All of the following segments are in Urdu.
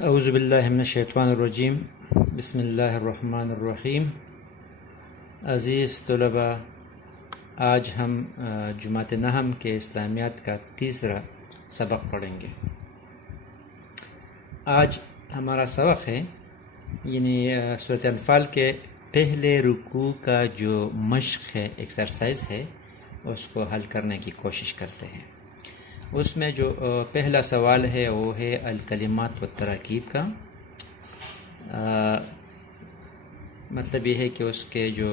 اعوذ باللہ من الشیطان الرجیم، بسم اللہ الرحمن الرحیم۔ عزیز طلباء، آج ہم جماعت نحم کے اسلامیات کا تیسرا سبق پڑھیں گے۔ آج ہمارا سبق ہے یعنی سورۃ انفال کے پہلے رکوع کا جو مشق ہے، ایکسرسائز ہے، اس کو حل کرنے کی کوشش کرتے ہیں۔ اس میں جو پہلا سوال ہے وہ ہے الکلمات و تراکیب کا۔ مطلب یہ ہے کہ اس کے جو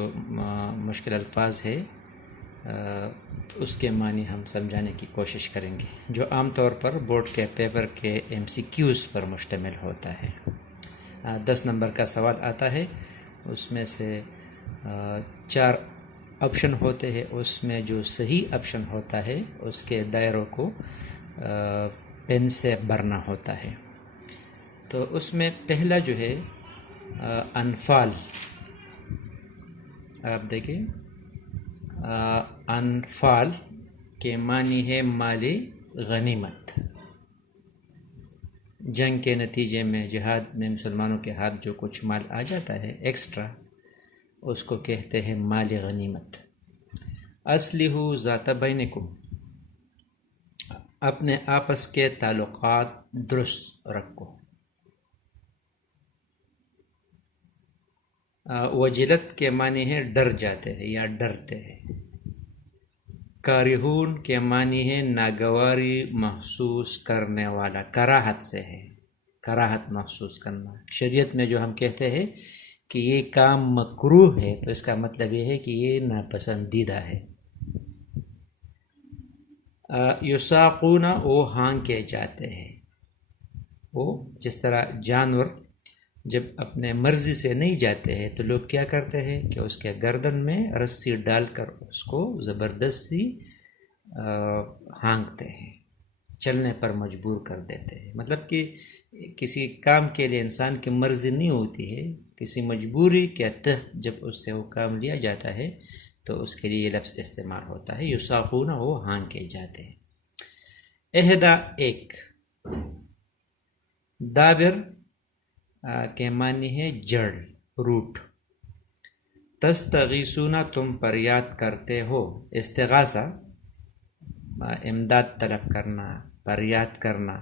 مشکل الفاظ ہے اس کے معنی ہم سمجھانے کی کوشش کریں گے، جو عام طور پر بورڈ کے پیپر کے MCQs پر مشتمل ہوتا ہے۔ 10 نمبر کا سوال آتا ہے، اس میں سے 4 آپشن ہوتے ہیں، اس میں جو صحیح آپشن ہوتا ہے اس کے دائروں کو پین سے بھرنا ہوتا ہے۔ تو اس میں پہلا جو ہے انفال، آپ دیکھیں انفال کے معنی ہے مال غنیمت۔ جنگ کے نتیجے میں، جہاد میں مسلمانوں کے ہاتھ جو کچھ مال آ جاتا ہے ایکسٹرا، اس کو کہتے ہیں مال غنیمت۔ اصلح ذات بینکم، اپنے آپس کے تعلقات درست رکھو۔ وجلت کے معنی ہے ڈر جاتے ہیں یا ڈرتے ہیں۔ کارہون کے معنی ہے ناگواری محسوس کرنے والا، کراہت سے ہے، کراہت محسوس کرنا۔ شریعت میں جو ہم کہتے ہیں کہ یہ کام مکروہ ہے تو اس کا مطلب یہ ہے کہ یہ ناپسندیدہ ہے۔ یساقون، وہ ہانکے جاتے ہیں۔ وہ جس طرح جانور جب اپنے مرضی سے نہیں جاتے ہیں تو لوگ کیا کرتے ہیں کہ اس کے گردن میں رسی ڈال کر اس کو زبردستی ہانکتے ہیں، چلنے پر مجبور کر دیتے ہیں۔ مطلب کہ کسی کام کے لیے انسان کی مرضی نہیں ہوتی ہے، کسی مجبوری کے تحت جب اس سے وہ کام لیا جاتا ہے تو اس کے لیے یہ لفظ استعمال ہوتا ہے، یساقون، وہ ہانکے جاتے ہیں۔ اہدا، ایک۔ دابر کے معنی ہے جڑ، روٹ۔ تستغیثون، تم فریاد کرتے ہو۔ استغاثہ امداد طلب کرنا، فریاد کرنا،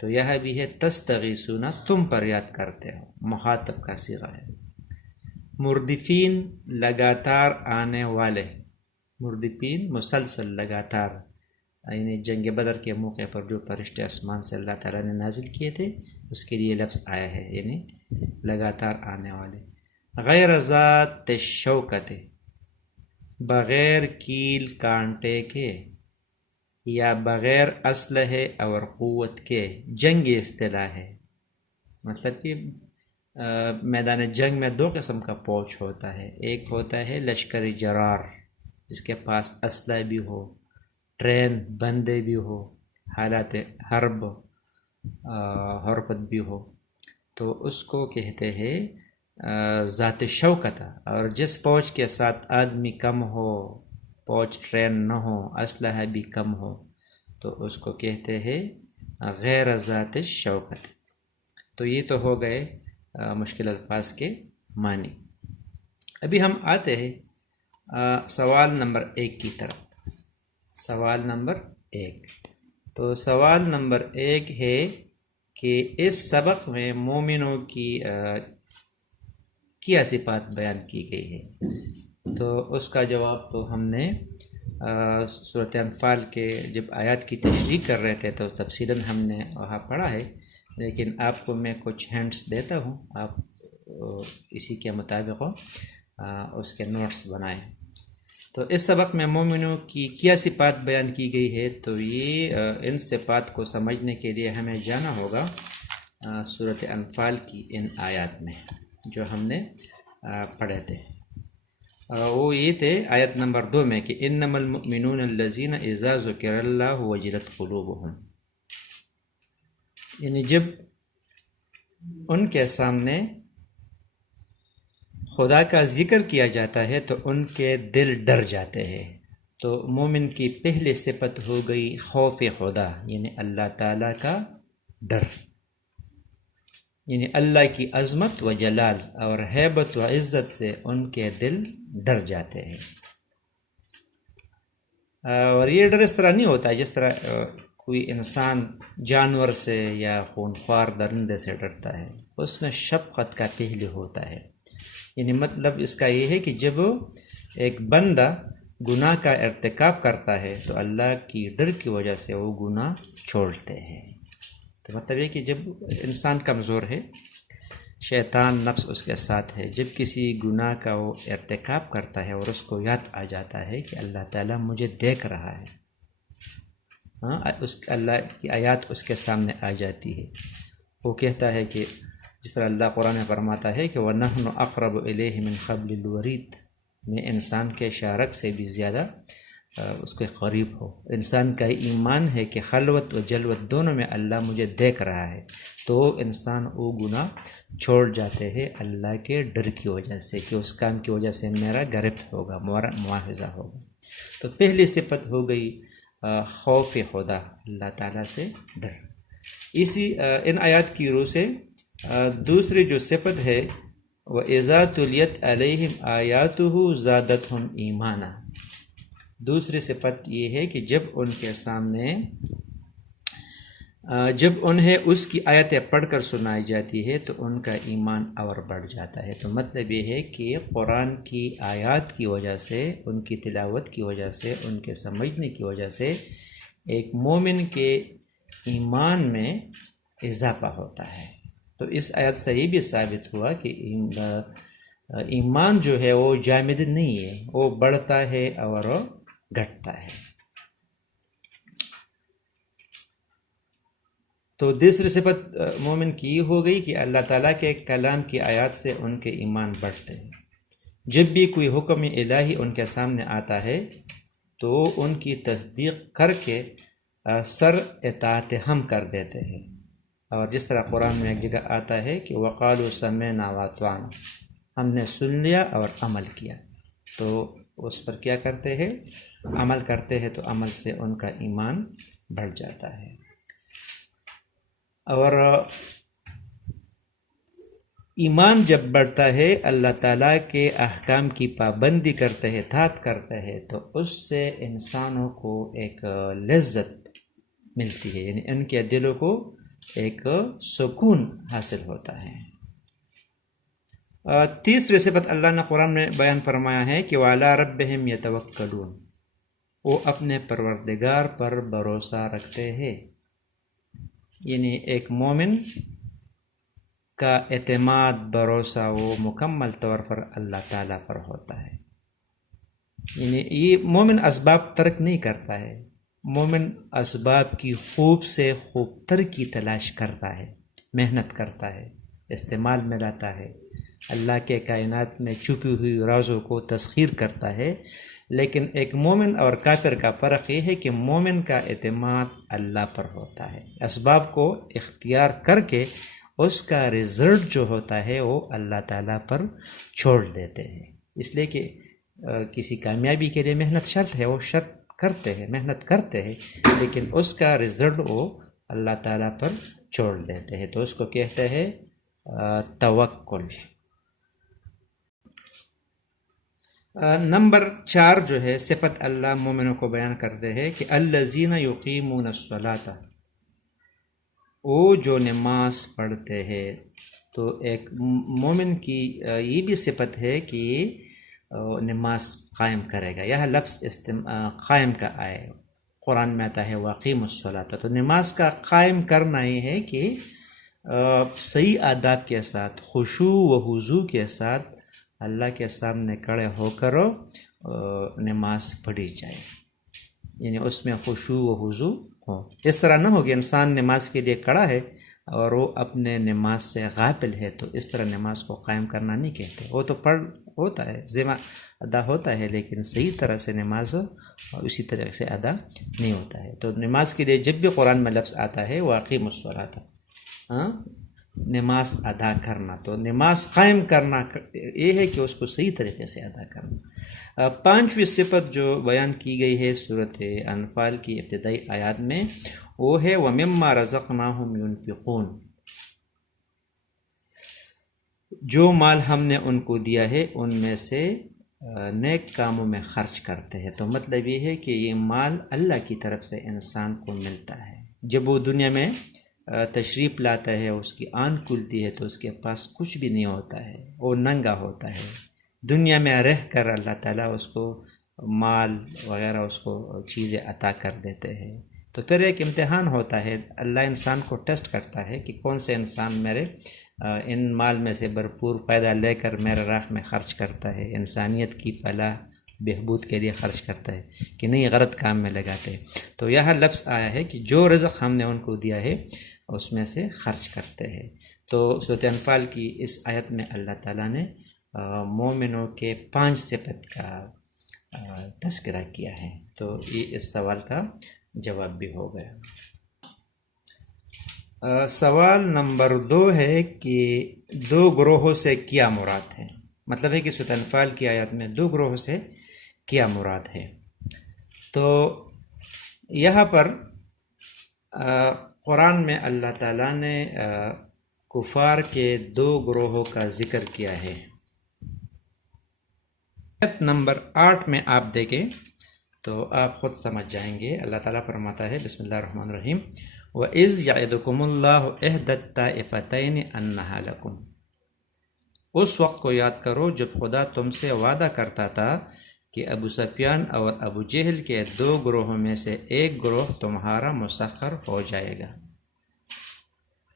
تو یہ بھی ہے تستغیثون، تم فریاد کرتے ہو، مخاطب کا صیغہ ہے۔ مردفین، لگاتار آنے والے۔ مردفین مسلسل، لگاتار، یعنی جنگ بدر کے موقع پر جو فرشتے آسمان سے اللہ تعالیٰ نے نازل کیے تھے اس کے لیے لفظ آیا ہے، یعنی لگاتار آنے والے۔ غیر ذات الشوکت، بغیر کیل کانٹے کے یا بغیر اسلحے اور قوت کے، جنگی اصطلاح ہے۔ مطلب کہ میدان جنگ میں 2 قسم کا فوج ہوتا ہے، ایک ہوتا ہے لشکر جرار، جس کے پاس اسلحہ بھی ہو، ٹرین بندے بھی ہو، حالات حرب حرکت بھی ہو، تو اس کو کہتے ہیں ذات شوکت۔ اور جس فوج کے ساتھ آدمی کم ہو، فوج ٹرین نہ ہو، اسلحہ بھی کم ہو، تو اس کو کہتے ہیں غیر ذات شوکت۔ تو یہ تو ہو گئے مشکل الفاظ کے معنی۔ ابھی ہم آتے ہیں سوال نمبر 1 کی طرف۔ سوال نمبر 1، تو سوال نمبر 1 ہے کہ اس سبق میں مومنوں کی کیا صفات بیان کی گئی ہے؟ تو اس کا جواب تو ہم نے سورۃ انفال کے جب آیات کی تشریح کر رہے تھے تو تفصیلاً ہم نے وہاں پڑھا ہے، لیکن آپ کو میں کچھ ہینٹس دیتا ہوں، آپ اسی کے مطابق اس کے نوٹس بنائیں۔ تو اس سبق میں مومنوں کی کیا صفات بیان کی گئی ہے، تو یہ ان صفات کو سمجھنے کے لیے ہمیں جانا ہوگا سورۃ انفال کی ان آیات میں جو ہم نے پڑھے تھے۔ وہ یہ تھے آیت نمبر 2 میں کہ انما المؤمنون الذین اذا ذکر اللہ وجلت قلوبہم، یعنی جب ان کے سامنے خدا کا ذکر کیا جاتا ہے تو ان کے دل ڈر جاتے ہیں۔ تو مومن کی پہلی صفت ہو گئی خوف خدا، یعنی اللہ تعالیٰ کا ڈر۔ یعنی اللہ کی عظمت و جلال اور ہیبت و عزت سے ان کے دل ڈر جاتے ہیں. اور یہ ڈر اس طرح نہیں ہوتا ہے جس طرح کوئی انسان جانور سے یا خونخوار درندے سے ڈرتا ہے. اس میں شفقت کا پہلو ہوتا ہے. یعنی مطلب اس کا یہ ہے کہ جب ایک بندہ گناہ کا ارتکاب کرتا ہے تو اللہ کی ڈر کی وجہ سے وہ گناہ چھوڑتے ہیں. تو مطلب یہ کہ جب انسان کمزور ہے، شیطان نفس اس کے ساتھ ہے، جب کسی گناہ کا وہ ارتکاب کرتا ہے اور اس کو یاد آ جاتا ہے کہ اللہ تعالیٰ مجھے دیکھ رہا ہے، اللہ کی آیات اس کے سامنے آ جاتی ہے، وہ کہتا ہے کہ جس طرح اللہ قرآن میں فرماتا ہے کہ وَنَحْنُ أَقْرَبُ إِلَيْهِ مِنْ حَبْلِ الْوَرِيدِ، میں انسان کے شارک سے بھی زیادہ اس کے قریب ہو. انسان کا ایمان ہے کہ خلوت و جلوت دونوں میں اللہ مجھے دیکھ رہا ہے، تو انسان وہ گناہ چھوڑ جاتے ہیں اللہ کے ڈر کی وجہ سے کہ اس کام کی وجہ سے میرا گرفت ہوگا، مواخذہ ہوگا. تو پہلی صفت ہو گئی خوف خدا، اللہ تعالیٰ سے ڈر. اسی ان آیات کی روح سے دوسری جو صفت ہے وَإِذَا تُلِيَتْ عَلَيْهِمْ آيَاتُهُ زَادَتْهُمْ ایمانا. دوسری صفت یہ ہے کہ جب انہیں اس کی آیتیں پڑھ کر سنائی جاتی ہے تو ان کا ایمان اور بڑھ جاتا ہے. تو مطلب یہ ہے کہ قرآن کی آیات کی وجہ سے، ان کی تلاوت کی وجہ سے، ان کے سمجھنے کی وجہ سے ایک مومن کے ایمان میں اضافہ ہوتا ہے. تو اس آیت سے یہ بھی ثابت ہوا کہ ایمان جو ہے وہ جامد نہیں ہے، وہ بڑھتا ہے اور گھٹتا ہے. تو دوسری صفت مومن کی ہو گئی کہ اللہ تعالیٰ کے کلام کی آیات سے ان کے ایمان بڑھتے ہیں. جب بھی کوئی حکم الہی ان کے سامنے آتا ہے تو ان کی تصدیق کر کے سر اطاعت ہم کر دیتے ہیں. اور جس طرح قرآن میں ایک جگہ آتا ہے کہ وَقَالُوا سَمِعْنَا وَأَطَعْنَا، ہم نے سن لیا اور عمل کیا. تو اس پر کیا کرتے ہیں؟ عمل کرتے ہیں. تو عمل سے ان کا ایمان بڑھ جاتا ہے. اور ایمان جب بڑھتا ہے، اللہ تعالیٰ کے احکام کی پابندی کرتے ہیں، اطاعت کرتے ہیں، تو اس سے انسانوں کو ایک لذت ملتی ہے. یعنی ان کے دلوں کو ایک سکون حاصل ہوتا ہے. تیسری صفت اللہ نے قرآن میں بیان فرمایا ہے کہ وَعَلَىٰ رَبِّهِمْ يَتَوَكَّلُونَ، وہ اپنے پروردگار پر بھروسہ رکھتے ہیں. یعنی ایک مومن کا اعتماد، بھروسہ وہ مکمل طور پر اللہ تعالیٰ پر ہوتا ہے. یعنی یہ مومن اسباب ترک نہیں کرتا ہے، مومن اسباب کی خوب سے خوب تر کی تلاش کرتا ہے، محنت کرتا ہے، استعمال میں لاتا ہے، اللہ کے کائنات میں چھپی ہوئی رازوں کو تسخیر کرتا ہے. لیکن ایک مومن اور کافر کا فرق یہ ہے کہ مومن کا اعتماد اللہ پر ہوتا ہے، اسباب کو اختیار کر کے اس کا رزلٹ جو ہوتا ہے وہ اللہ تعالیٰ پر چھوڑ دیتے ہیں. اس لیے کہ کسی کامیابی کے لیے محنت شرط ہے، وہ شرط کرتے ہیں، محنت کرتے ہیں، لیکن اس کا رزلٹ وہ اللہ تعالیٰ پر چھوڑ دیتے ہیں. تو اس کو کہتے ہیں توکل. نمبر 4 جو ہے صفت اللہ مومنوں کو بیان کرتے ہیں کہ الذین یقیمون الصلاۃ، وہ جو نماز پڑھتے ہیں. تو ایک مومن کی یہ بھی صفت ہے کہ نماز قائم کرے گا. یہ لفظ قائم کا آئے، قرآن میں آتا ہے وَأَقِیمُوا الصَّلَاةَ. تو نماز کا قائم کرنا یہ ہے کہ صحیح آداب کے ساتھ، خشوع و خضوع کے ساتھ اللہ کے سامنے کھڑے ہو کر نماز پڑھی جائے. یعنی اس میں خشوع و خضوع ہو. اس طرح نہ ہو کہ انسان نماز کے لیے کھڑا ہے اور وہ اپنے نماز سے غافل ہے، تو اس طرح نماز کو قائم کرنا نہیں کہتے. وہ تو پڑھ ہوتا ہے، ذمہ ادا ہوتا ہے، لیکن صحیح طرح سے نماز اسی طرح سے ادا نہیں ہوتا ہے. تو نماز کے لیے جب بھی قرآن میں لفظ آتا ہے وَأَقِیمُوا الصَّلَاةَ، نماز ادا کرنا، تو نماز قائم کرنا یہ ہے کہ اس کو صحیح طریقے سے ادا کرنا. 5ویں صفت جو بیان کی گئی ہے سورۃ انفال کی ابتدائی آیات میں، وہ ہے وَمِمَّا رَزَقْنَاهُمْ يُنْفِقُونَ. جو مال ہم نے ان کو دیا ہے ان میں سے نیک کاموں میں خرچ کرتے ہیں. تو مطلب یہ ہے کہ یہ مال اللہ کی طرف سے انسان کو ملتا ہے. جب وہ دنیا میں تشریف لاتا ہے، اس کی آنکھ کھلتی ہے تو اس کے پاس کچھ بھی نہیں ہوتا ہے، وہ ننگا ہوتا ہے. دنیا میں رہ کر اللہ تعالیٰ اس کو مال وغیرہ اس کو چیزیں عطا کر دیتے ہیں. تو پھر ایک امتحان ہوتا ہے، اللہ انسان کو ٹیسٹ کرتا ہے کہ کون سے انسان میرے ان مال میں سے بھرپور فائدہ لے کر میرے راہ میں خرچ کرتا ہے، انسانیت کی فلاح بہبود کے لیے خرچ کرتا ہے، کہ نہیں غلط کام میں لگاتے ہیں. تو یہاں لفظ آیا ہے کہ جو رزق ہم نے ان کو دیا ہے اس میں سے خرچ کرتے ہیں. تو سورۃ انفال کی اس آیت میں اللہ تعالیٰ نے مومنوں کے 5 صفت کا تذکرہ کیا ہے. تو یہ اس سوال کا جواب بھی ہو گیا. سوال نمبر 2 ہے کہ 2 گروہوں سے کیا مراد ہے. مطلب ہے کہ سورۃ انفال کی آیات میں 2 گروہوں سے کیا مراد ہے. تو یہاں پر قرآن میں اللہ تعالیٰ نے کفار کے 2 گروہوں کا ذکر کیا ہے. آیت نمبر 8 میں آپ دیکھیں تو آپ خود سمجھ جائیں گے. اللہ تعالیٰ فرماتا ہے بسم اللہ الرحمن الرحیم وَإِذْ يَعِدُكُمُ اللَّهُ إِحْدَى الطَّائِفَتَيْنِ أَنَّهَا لَكُمْ. اس وقت کو یاد کرو جب خدا تم سے وعدہ کرتا تھا کہ ابو سفیان اور ابو جہل کے 2 گروہوں میں سے ایک گروہ تمہارا مسخر ہو جائے گا.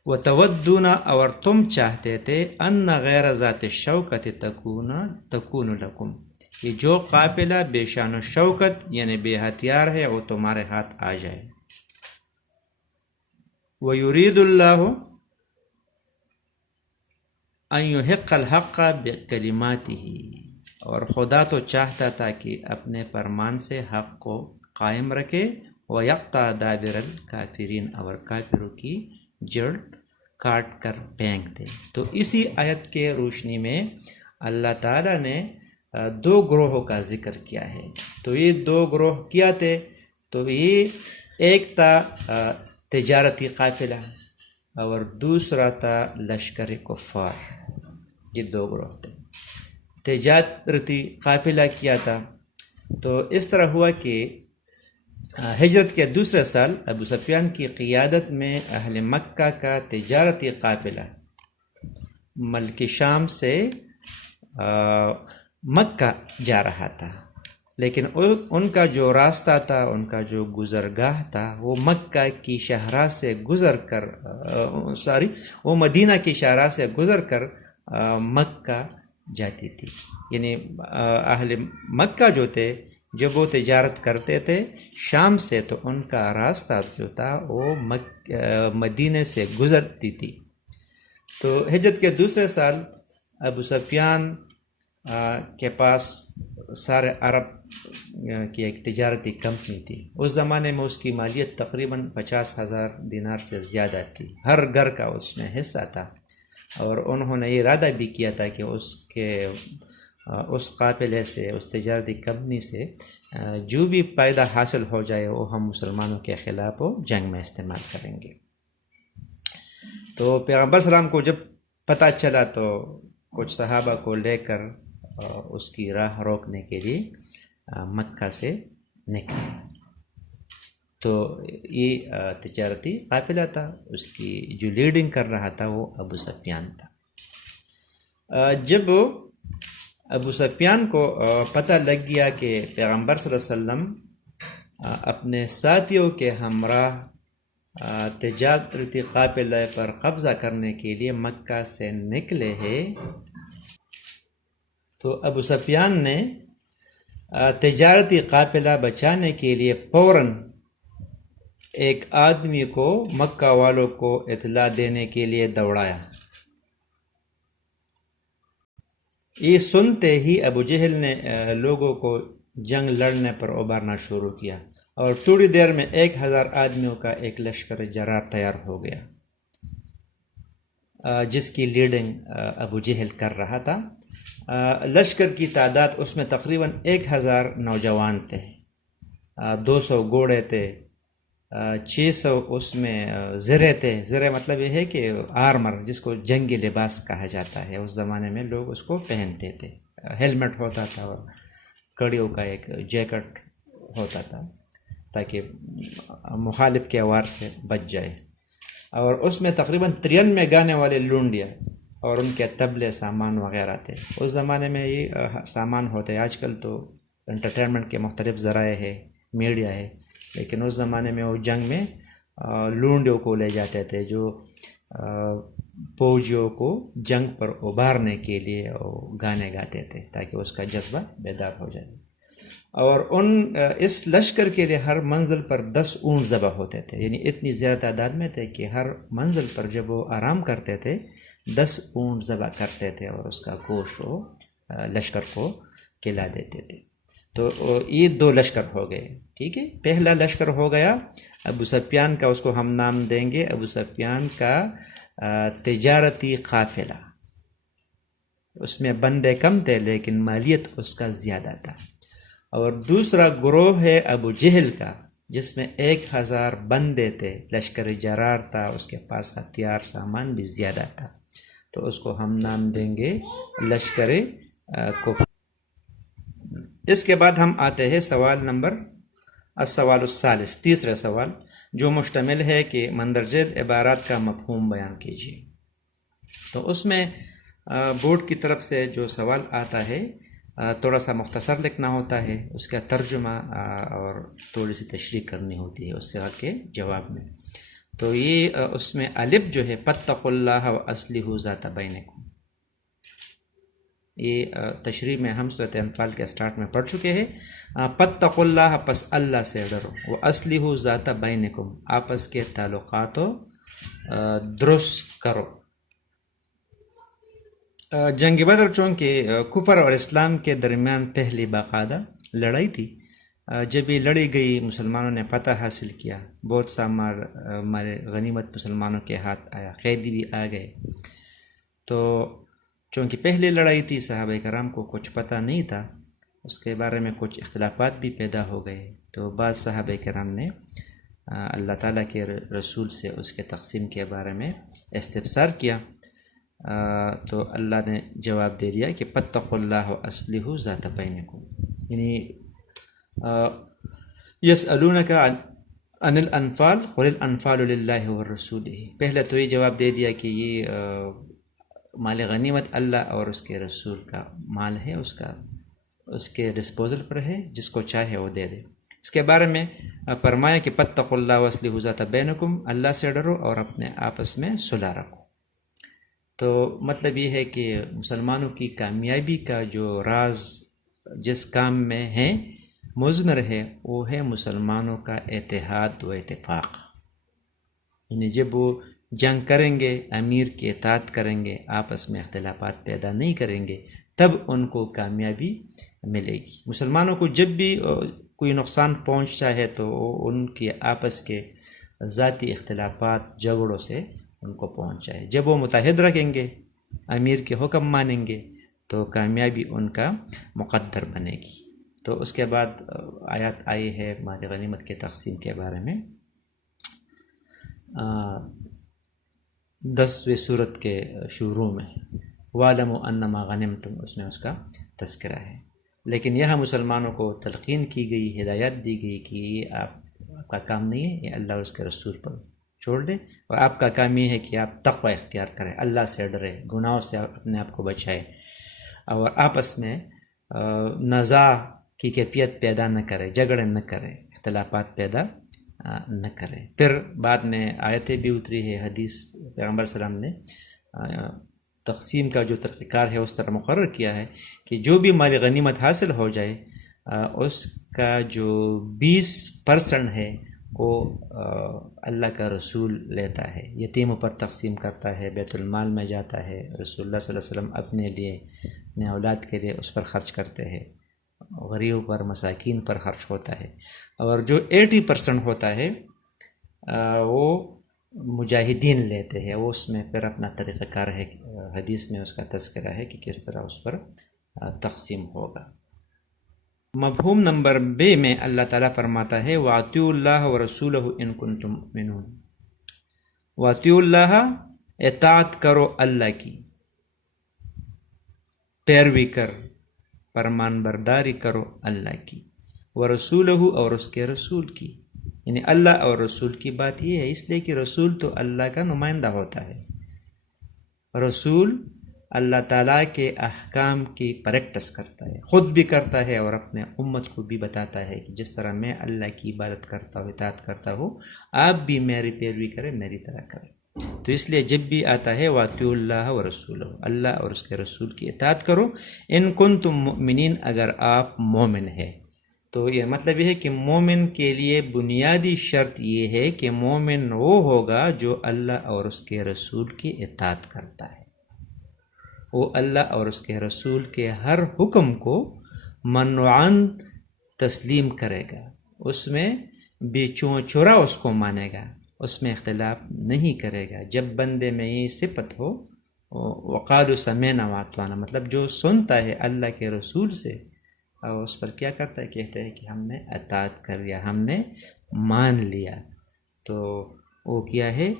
وَتَوَدُّونَ اور تم چاہتے تھے أَنَّ غَيْرَ ذَاتِ الشَّوْكَةِ تَكُونُ لَكُمْ کہ جو قافلہ بے شان و شوکت یعنی بے ہتھیار ہے وہ تمہارے ہاتھ آ جائے. وَيُرِيدُ اللَّهُ أَن يُحِقَّ الْحَقَّ بِكَلِمَاتِهِ اور خدا تو چاہتا تھا کہ اپنے فرمان سے حق کو قائم رکھے. وَيَقْطَعَ دَابِرَ الْكَافِرِينَ اور کافروں کی جڑ کاٹ کر پھینک دے. تو اسی آیت کے روشنی میں اللہ تعالیٰ نے 2 گروہوں کا ذکر کیا ہے. تو یہ 2 گروہ کیا تھے؟ تو یہ ایک تھا تجارتی قافلہ اور دوسرا تھا لشکر کفار. یہ 2 گروہ تھے. تجارتی قافلہ کیا تھا تو اس طرح ہوا کہ ہجرت کے دوسرے سال ابو سفیان کی قیادت میں اہل مکہ کا تجارتی قافلہ ملک شام سے مکہ جا رہا تھا، لیکن ان کا جو راستہ تھا، ان کا جو گزرگاہ تھا وہ مکہ کی شاہراہ سے گزر کر وہ مدینہ کی شاہراہ سے گزر کر مکہ جاتی تھی. یعنی اہل مکہ جو تھے جب وہ تجارت کرتے تھے شام سے تو ان کا راستہ جو تھا وہ مدینہ سے گزرتی تھی. تو ہجرت کے دوسرے سال ابو سفیان کے پاس سارے عرب کی ایک تجارتی کمپنی تھی. اس زمانے میں اس کی مالیت تقریباً 50,000 دینار سے زیادہ تھی. ہر گھر کا اس میں حصہ تھا اور انہوں نے یہ ارادہ بھی کیا تھا کہ اس قافلے سے، اس تجارتی کمپنی سے جو بھی فائدہ حاصل ہو جائے وہ ہم مسلمانوں کے خلاف وہ جنگ میں استعمال کریں گے. تو پیغمبر سلام کو جب پتہ چلا تو کچھ صحابہ کو لے کر اس کی راہ روکنے کے لیے مکہ سے نکلے. تو یہ تجارتی قافلہ تھا، اس کی جو لیڈنگ کر رہا تھا وہ ابو سفیان تھا. جب ابو سفیان کو پتہ لگ گیا کہ پیغمبر صلی اللہ علیہ وسلم اپنے ساتھیوں کے ہمراہ تجارتی قافلے پر قبضہ کرنے کے لیے مکہ سے نکلے ہیں، تو ابو سفیان نے تجارتی قافلہ بچانے کے لیے فوراً ایک آدمی کو مکہ والوں کو اطلاع دینے کے لیے دوڑایا. یہ سنتے ہی ابو جہل نے لوگوں کو جنگ لڑنے پر ابھارنا شروع کیا اور تھوڑی دیر میں 1000 آدمیوں کا ایک لشکر جرار تیار ہو گیا جس کی لیڈنگ ابو جہل کر رہا تھا. لشکر کی تعداد اس میں تقریباً 1000 نوجوان تھے، 200 گھوڑے تھے 600 اس میں زرے تھے. زرے مطلب یہ ہے کہ آرمر جس کو جنگی لباس کہا جاتا ہے. اس زمانے میں لوگ اس کو پہنتے تھے. ہیلمٹ ہوتا تھا اور کڑیوں کا ایک جیکٹ ہوتا تھا تاکہ مخالف کے وار سے بچ جائے. اور اس میں تقریباً 93 گانے والے لونڈیا اور ان کے طبلے سامان وغیرہ تھے. اس زمانے میں یہ سامان ہوتے. آج کل تو انٹرٹینمنٹ کے مختلف ذرائع ہے، میڈیا ہے، لیکن اس زمانے میں وہ جنگ میں لونڈیوں کو لے جاتے تھے جو فوجیوں کو جنگ پر ابھارنے کے لیے گانے گاتے تھے تاکہ اس کا جذبہ بیدار ہو جائے. اور اس لشکر کے لیے ہر منزل پر 10 اونٹ ذبح ہوتے تھے. یعنی اتنی زیادہ تعداد میں تھے کہ ہر منزل پر جب وہ آرام کرتے تھے 10 اونٹ ذبح کرتے تھے اور اس کا گوشت وہ لشکر کو کھلا دیتے تھے. تو یہ 2 لشکر ہو گئے. ٹھیک ہے، پہلا لشکر ہو گیا ابو سفیان کا، اس کو ہم نام دیں گے ابو سفیان کا تجارتی قافلہ. اس میں بندے کم تھے لیکن مالیت اس کا زیادہ تھا. اور دوسرا گروہ ہے ابو جہل کا جس میں 1000 بندے تھے. لشکر جرار تھا، اس کے پاس ہتھیار سامان بھی زیادہ تھا. تو اس کو ہم نام دیں گے لشکر کفر. اس کے بعد ہم آتے ہیں سوال نمبر السوال الثالث، تیسرا سوال، جو مشتمل ہے کہ مندرجہ عبارات کا مفہوم بیان کیجیے. تو اس میں بورڈ کی طرف سے جو سوال آتا ہے تھوڑا سا مختصر لکھنا ہوتا ہے، اس کا ترجمہ اور تھوڑی سی تشریح کرنی ہوتی ہے اس سے کے جواب میں. تو یہ اس میں الف جو ہے فاتقوا اللہ واصلحوا ذات بینکم، یہ تشریح میں ہم سورۃ انفال کے سٹارٹ میں پڑھ چکے ہیں. فاتقوا اللہ، پس اللہ سے ڈرو، واصلحوا ذات بینکم، آپس کے تعلقات کو درست کرو. جنگ بدر چونکہ کفر اور اسلام کے درمیان پہلی باقاعدہ لڑائی تھی. جب یہ لڑی گئی مسلمانوں نے فتح حاصل کیا، بہت سا مال غنیمت مسلمانوں کے ہاتھ آیا، قیدی بھی آ گئے. تو چونکہ پہلی لڑائی تھی صحابہ کرام کو کچھ پتہ نہیں تھا، اس کے بارے میں کچھ اختلافات بھی پیدا ہو گئے. تو بعض صحابہ کرام نے اللہ تعالیٰ کے رسول سے اس کے تقسیم کے بارے میں استفسار کیا. تو اللہ نے جواب دے دیا کہ فاتقوا اللہ واصلحوا ذات بینکم. یعنی یسألونک عن الانفال قل الانفال للہ والرسول. پہلے تو یہ جواب دے دیا کہ یہ مال غنیمت اللہ اور اس کے رسول کا مال ہے، اس کے ڈسپوزل پر ہے، جس کو چاہے وہ دے دے. اس کے بارے میں فرمایا کہ فاتقوا اللہ واصلحوا ذات بینکم، اللہ سے ڈرو اور اپنے آپس میں صلح رکھو. تو مطلب یہ ہے کہ مسلمانوں کی کامیابی کا جو راز جس کام میں ہے مضمر ہے وہ ہے مسلمانوں کا اتحاد و اتفاق. یعنی جب وہ جنگ کریں گے، امیر کی اطاعت کریں گے، آپس میں اختلافات پیدا نہیں کریں گے، تب ان کو کامیابی ملے گی. مسلمانوں کو جب بھی کوئی نقصان پہنچتا ہے تو ان کے آپس کے ذاتی اختلافات جھگڑوں سے ان کو پہنچائے. جب وہ متحد رکھیں گے، امیر کے حکم مانیں گے، تو کامیابی ان کا مقدر بنے گی. تو اس کے بعد آیات آئی ہے مال غنیمت کے تقسیم کے بارے میں. 10ویں سورت کے شروع میں وَاعْلَمُوا أَنَّمَا غَنِمْتُمْ، اس میں اس کا تذکرہ ہے. لیکن یہاں مسلمانوں کو تلقین کی گئی، ہدایت دی گئی کہ یہ آپ کا کام نہیں ہے، یہ اللہ اور اس کے رسول پر چھوڑ دیں، اور آپ کا کام یہ ہے کہ آپ تقوی اختیار کریں، اللہ سے ڈرے، گناہوں سے اپنے آپ کو بچائے، اور آپس میں نزاع کی کیفیت پیدا نہ کرے، جھگڑے نہ کرے، اختلافات پیدا نہ کرے. پھر بعد میں آیتیں بھی اتری ہے، حدیث پیغمبر صلی اللہ علیہ وسلم نے تقسیم کا جو طریقہ کار ہے اس طرح مقرر کیا ہے کہ جو بھی مال غنیمت حاصل ہو جائے اس کا جو 20% ہے وہ اللہ کا رسول لیتا ہے، یتیموں پر تقسیم کرتا ہے، بیت المال میں جاتا ہے، رسول اللہ صلی اللہ علیہ وسلم اپنے لیے، اپنے اولاد کے لیے اس پر خرچ کرتے ہیں، غریبوں پر، مساکین پر خرچ ہوتا ہے. اور جو 80% ہوتا ہے وہ مجاہدین لیتے ہیں. وہ اس میں پھر اپنا طریقہ کار ہے، حدیث میں اس کا تذکرہ ہے کہ کس طرح اس پر تقسیم ہوگا. مفہوم نمبر بے میں اللہ تعالیٰ فرماتا ہے وَأَطِیعُوا اللَّهَ وَرَسُولَهُ إِن كُنتُم مُؤْمِنُونَ، وَأَطِیعُوا اللَّهَ اطاعت کرو اللہ کی، پیروی کر، فرمان برداری کرو اللہ کی، وَرَسُولَهُ اور اس کے رسول کی، یعنی اللہ اور رسول کی بات یہ ہے، اس لیے کہ رسول تو اللہ کا نمائندہ ہوتا ہے، رسول اللہ تعالیٰ کے احکام کی پریکٹس کرتا ہے، خود بھی کرتا ہے اور اپنے امت کو بھی بتاتا ہے کہ جس طرح میں اللہ کی عبادت کرتا ہوں، اطاعت کرتا ہوں، آپ بھی میری پیروی کریں، میری طرح کریں۔ تو اس لیے جب بھی آتا ہے وَأَطِیعُوا اللَّهَ وَرَسُولَهُ، اللہ اور اس کے رسول کی اطاعت کرو، ان کنتم مؤمنین، اگر آپ مومن ہیں۔ تو یہ مطلب یہ ہے کہ مومن کے لیے بنیادی شرط یہ ہے کہ مومن وہ ہوگا جو اللہ اور اس کے رسول کی اطاعت کرتا ہے، وہ اللہ اور اس کے رسول کے ہر حکم کو منوعاً تسلیم کرے گا، اس میں بے چورا اس کو مانے گا، اس میں اختلاف نہیں کرے گا۔ جب بندے میں یہ صفت ہو، وقالوا سمعنا واطعنا، مطلب جو سنتا ہے اللہ کے رسول سے اور اس پر کیا کرتا ہے، کہتا ہے کہ ہم نے اطاعت کر لیا، ہم نے مان لیا، تو وہ کیا ہے،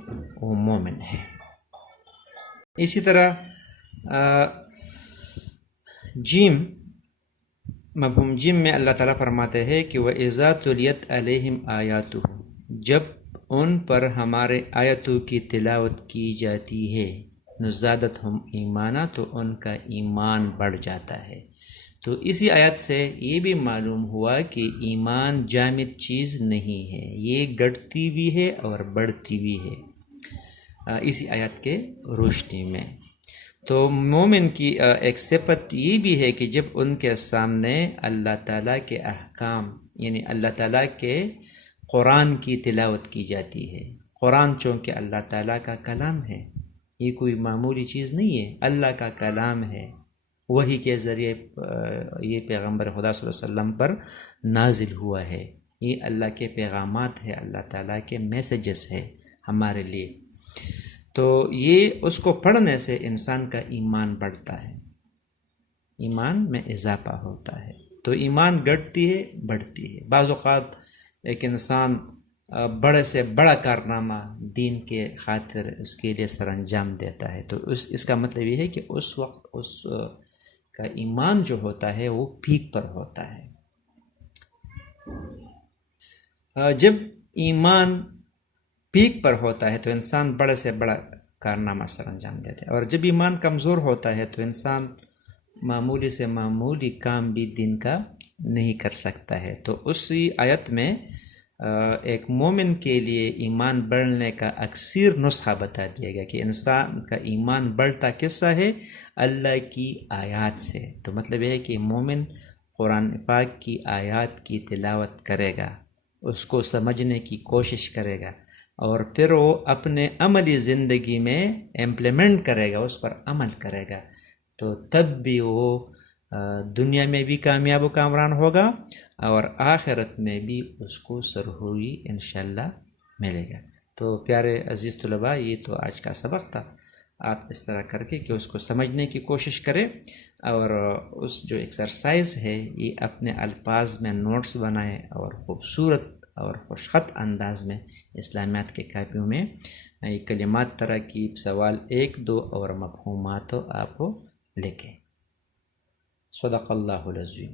وہ مومن ہے۔ اسی طرح جیم، مفہوم جیم میں اللہ تعالیٰ فرماتے ہیں کہ وَإِذَا تُلِيَتْ عَلَيْهِمْ آیَاتُهُ، جب ان پر ہمارے آیتوں کی تلاوت کی جاتی ہے، نزادتہم ایمانا، تو ان کا ایمان بڑھ جاتا ہے۔ تو اسی آیت سے یہ بھی معلوم ہوا کہ ایمان جامد چیز نہیں ہے، یہ گھٹتی بھی ہے اور بڑھتی بھی ہے، اسی آیت کے روشنی میں۔ تو مومن کی ایک صفت یہ بھی ہے کہ جب ان کے سامنے اللہ تعالیٰ کے احکام، یعنی اللہ تعالیٰ کے قرآن کی تلاوت کی جاتی ہے، قرآن چونکہ اللہ تعالیٰ کا کلام ہے، یہ کوئی معمولی چیز نہیں ہے، اللہ کا کلام ہے، وحی کے ذریعے یہ پیغمبر خدا صلی اللہ علیہ وسلم پر نازل ہوا ہے، یہ اللہ کے پیغامات ہے، اللہ تعالیٰ کے میسیجز ہے ہمارے لیے۔ تو یہ اس کو پڑھنے سے انسان کا ایمان بڑھتا ہے، ایمان میں اضافہ ہوتا ہے، تو ایمان گھٹتی ہے، بڑھتی ہے۔ بعض اوقات ایک انسان بڑے سے بڑا کارنامہ دین کے خاطر اس کے لیے سر انجام دیتا ہے، تو اس کا مطلب یہ ہے کہ اس وقت اس کا ایمان جو ہوتا ہے وہ پیک پر ہوتا ہے۔ جب ایمان پیک پر ہوتا ہے تو انسان بڑے سے بڑا کارنامہ سر انجام دیتا ہے، اور جب ایمان کمزور ہوتا ہے تو انسان معمولی سے معمولی کام بھی دین کا نہیں کر سکتا ہے۔ تو اسی آیت میں ایک مومن کے لیے ایمان بڑھنے کا اکثر نسخہ بتا دیا گیا کہ انسان کا ایمان بڑھتا کس سے ہے، اللہ کی آیات سے۔ تو مطلب یہ ہے کہ مومن قرآن پاک کی آیات کی تلاوت کرے گا، اس کو سمجھنے کی کوشش کرے گا، اور پھر وہ اپنے عملی زندگی میں امپلیمنٹ کرے گا، اس پر عمل کرے گا، تو تب بھی وہ دنیا میں بھی کامیاب و کامران ہوگا اور آخرت میں بھی اس کو سرخوری انشاءاللہ ملے گا۔ تو پیارے عزیز طلباء، یہ تو آج کا سبق تھا، آپ اس طرح کر کے کہ اس کو سمجھنے کی کوشش کریں، اور اس جو ایکسرسائز ہے یہ اپنے الفاظ میں نوٹس بنائیں اور خوبصورت اور خوشخط انداز میں اسلامیات کے کاپیوں میں کلمات، تراکیب، سوال 1، 2 اور مفہومات آپ لکھیں۔ صدق اللہ العظیم۔